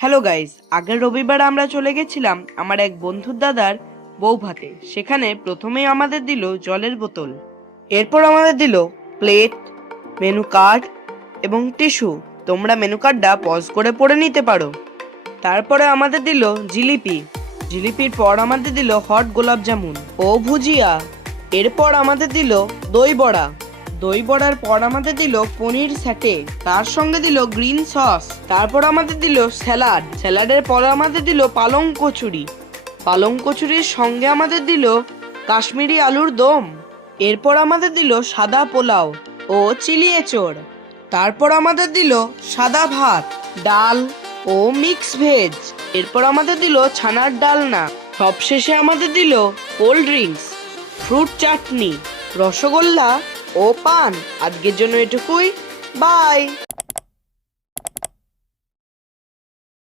Hello guys, আগের রবিবার আমরা চলে গেছিলাম আমার এক বন্ধুর দাদার বউ ভাতে। সেখানে প্রথমেই আমাদের দিল জলের বোতল, এরপর আমাদের দিল প্লেট, মেনু কার্ড এবং টিস্যু। তোমরা মেনু কার্ডটা পজ করে পড়ে নিতে পারো। তারপরে আমাদের দিল জিলিপি, জিলিপির পর আমাদের দিল হট গোলাপ জামুন ও ভুজিয়া। এরপর আমাদের দিল দই বড়া, দই বড়ার পর আমাদের দিল পনির স্যাটে, তার সঙ্গে দিল গ্রিন সস। তারপর আমাদের দিল স্যালাড, স্যালাডের পর আমাদের দিল পালং কচুরি, পালং কচুরির সঙ্গে আমাদের দিল কাশ্মীরি আলুর দম। এরপর আমাদের দিল সাদা পোলাও ও চিলি এঁচড়। তারপর আমাদের দিল সাদা ভাত, ডাল ও মিক্স ভেজ। এরপর আমাদের দিল ছানার ডালনা। সবশেষে আমাদের দিল কোল্ড ড্রিঙ্কস, ফ্রুট চাটনি, রসগোল্লা ও পান। আজকের জন্য এটুকুই। বাই।